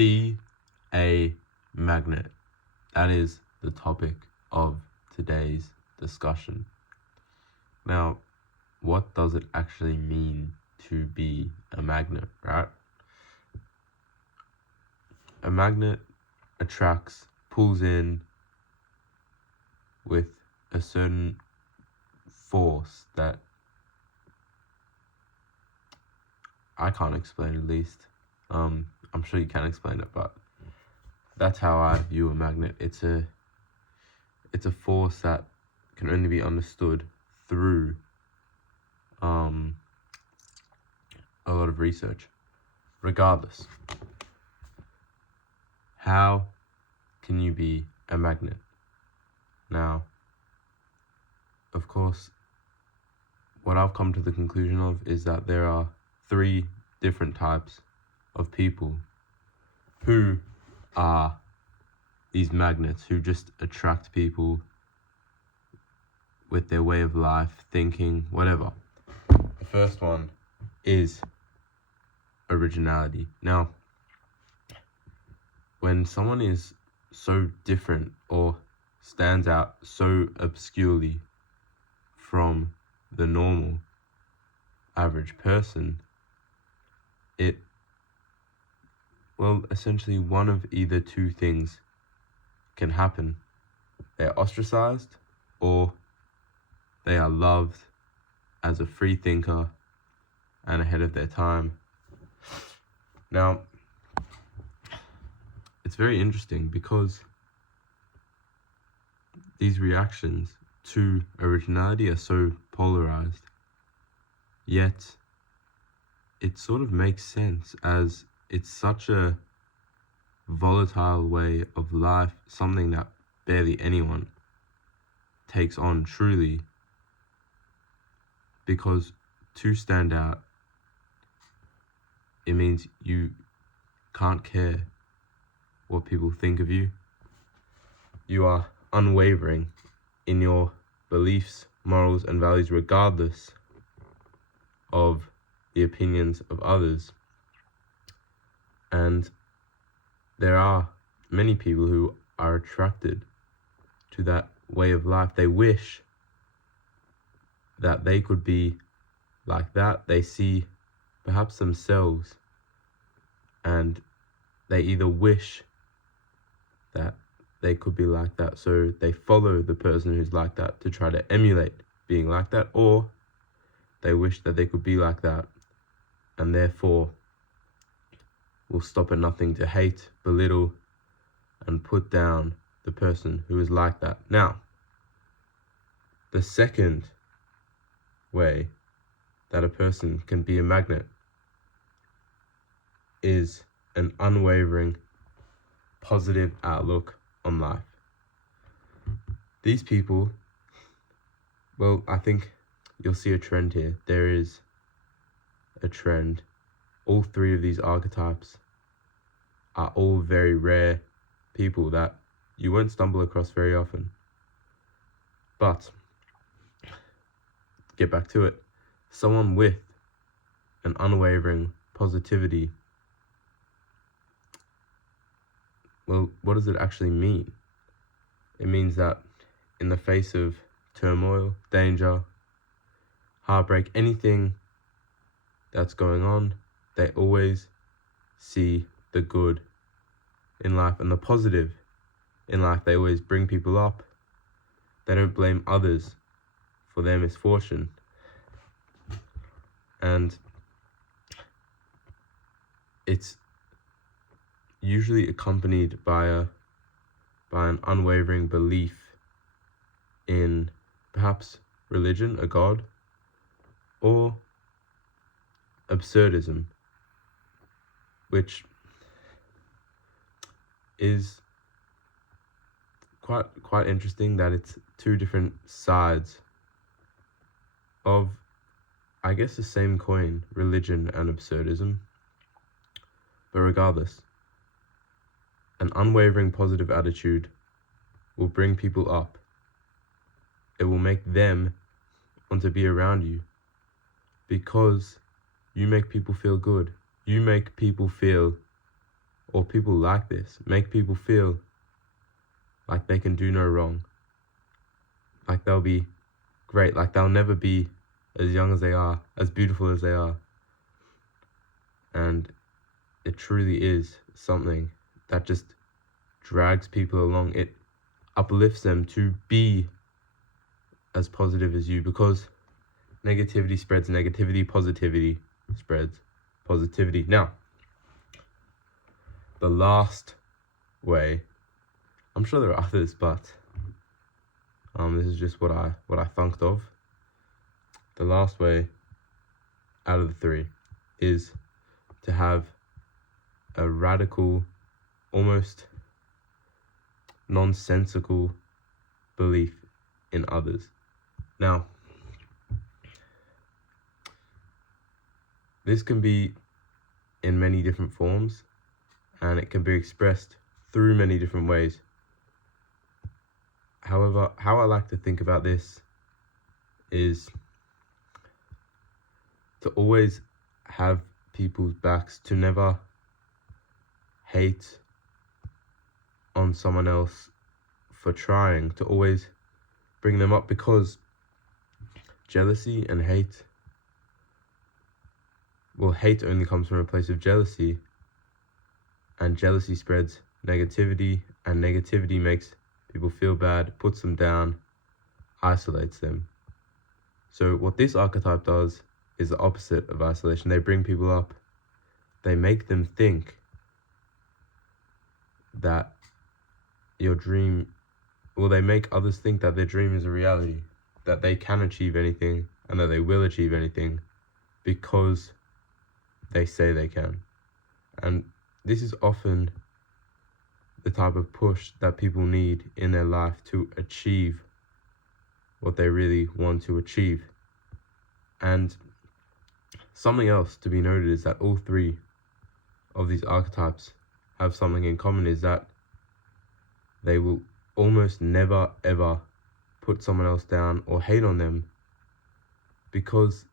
Be a magnet. That is the topic of today's discussion. Now, what does it actually mean to be a magnet, right? A magnet attracts, pulls in with a certain force that I can't explain, at least. I'm sure you can explain it, but that's how I view a magnet. It's a force that can only be understood through a lot of research. Regardless, how can you be a magnet? Now, of course, what I've come to the conclusion of is that there are 3 different types of people who are these magnets, who just attract people with their way of life, thinking, whatever. The first one is originality. Now, when someone is so different or stands out so obscurely from the normal average person, essentially one of either 2 things can happen. They're ostracized, or they are loved as a free thinker and ahead of their time. Now, it's very interesting because these reactions to originality are so polarized, yet it sort of makes sense, as it's such a volatile way of life, something that barely anyone takes on truly, because to stand out, it means you can't care what people think of you. You are unwavering in your beliefs, morals, and values, regardless of the opinions of others. And there are many people who are attracted to that way of life. They wish that they could be like that. They see perhaps themselves, and they either wish that they could be like that, so they follow the person who's like that to try to emulate being like that, or they wish that they could be like that and therefore will stop at nothing to hate, belittle, and put down the person who is like that. Now, the second way that a person can be a magnet is an unwavering, positive outlook on life. These people, I think you'll see a trend here. There is a trend. All 3 of these archetypes are all very rare people that you won't stumble across very often. But, get back to it. Someone with an unwavering positivity, what does it actually mean? It means that in the face of turmoil, danger, heartbreak, anything that's going on, they always see the good in life and the positive in life. They always bring people up. They don't blame others for their misfortune. And it's usually accompanied by an unwavering belief in perhaps religion, a god, or absurdism, which is quite interesting that it's 2 different sides of, I guess, the same coin, religion and absurdism. But regardless, an unwavering positive attitude will bring people up. It will make them want to be around you, because you make people feel good. You make people feel or people like this make people feel like they can do no wrong, like they'll be great, like they'll never be as young as they are, as beautiful as they are. And it truly is something that just drags people along. It uplifts them to be as positive as you, because negativity spreads negativity, positivity spreads positivity. Now, the last way, I'm sure there are others, but this is just what I thunked of. The last way out of the three is to have a radical, almost nonsensical belief in others. Now, this can be in many different forms, and it can be expressed through many different ways. However, how I like to think about this is to always have people's backs, to never hate on someone else for trying, to always bring them up, because jealousy and hate, well, hate only comes from a place of jealousy, and jealousy spreads negativity, and negativity makes people feel bad, puts them down, isolates them. So what this archetype does is the opposite of isolation. They bring people up. They make them think that your dream, well, they make others think that their dream is a reality, that they can achieve anything and that they will achieve anything because they say they can. And this is often the type of push that people need in their life to achieve what they really want to achieve. And something else to be noted is that all three of these archetypes have something in common, is that they will almost never ever put someone else down or hate on them, because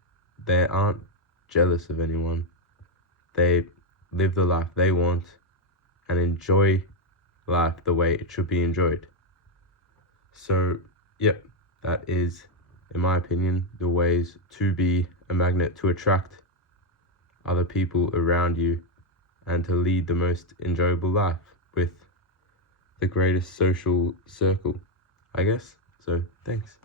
they aren't jealous of anyone. They live the life they want and enjoy life the way it should be enjoyed. So, yep, that is, in my opinion, the ways to be a magnet, to attract other people around you and to lead the most enjoyable life with the greatest social circle, I guess. So, thanks.